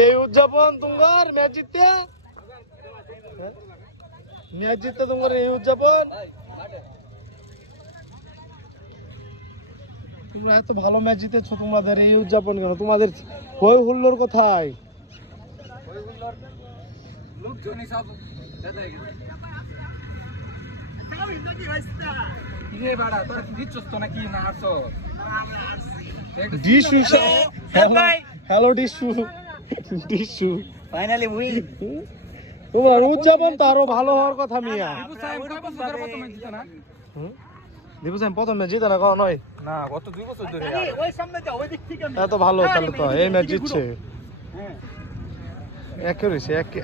এই উদযাপন তোমার ম্যাচ জিততে তোমার এই উদযাপন। তোমরা এত ভালো ম্যাচ জিতেছো, তোমাদের এই উদযাপন কেন? তোমাদের হই হুল্লোর কোথায়? ডিশু হ্যালো ডিশু ডিশু ফাইনালি উইন। তোমার উদযাপন তো আরো ভালো হওয়ার কথা মিয়া। দীপু সাহেব প্রথম ম্যাচ জিতে না কখন নয় না, গত 2 বছর ধরে ওই সামনে যাও, ওই দিক থেকে এত ভালো তাহলে তো এই ম্যাচ জিতছে। একে রয়েছে একে।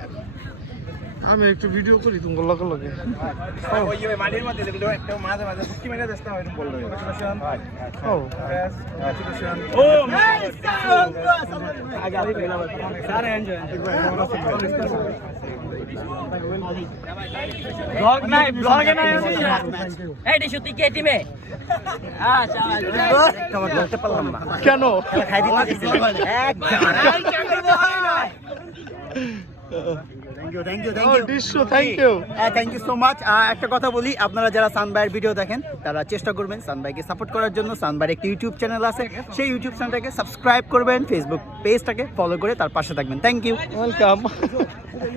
আমি একটু ভিডিও করি তোমার লগে লগে। ওই মালির মধ্যে যেগুলো একটা মাঝে মাঝে ফুটকি মেরে দেস্তা হয়তো বললো ও ও আগে আগে সারা এনজয় ব্লগ নাই, ব্লগে নাই। এই ডিশু তুই কে টিমে? আচ্ছা কভার করতে পারলাম না কেন? খাই দিতে থ্যাংক ইউ সো মাচ। একটা কথা বলি, আপনারা যারা সানবাইয়ের ভিডিও দেখেন তারা চেষ্টা করবেন সানবাইকে সাপোর্ট করার জন্য। সানবাইয়ের একটি ইউটিউব চ্যানেল আছে, সেই ইউটিউব চ্যানেলটাকে সাবস্ক্রাইব করবেন, ফেসবুক পেজটাকে ফলো করে তার পাশে থাকবেন। Thank you, welcome.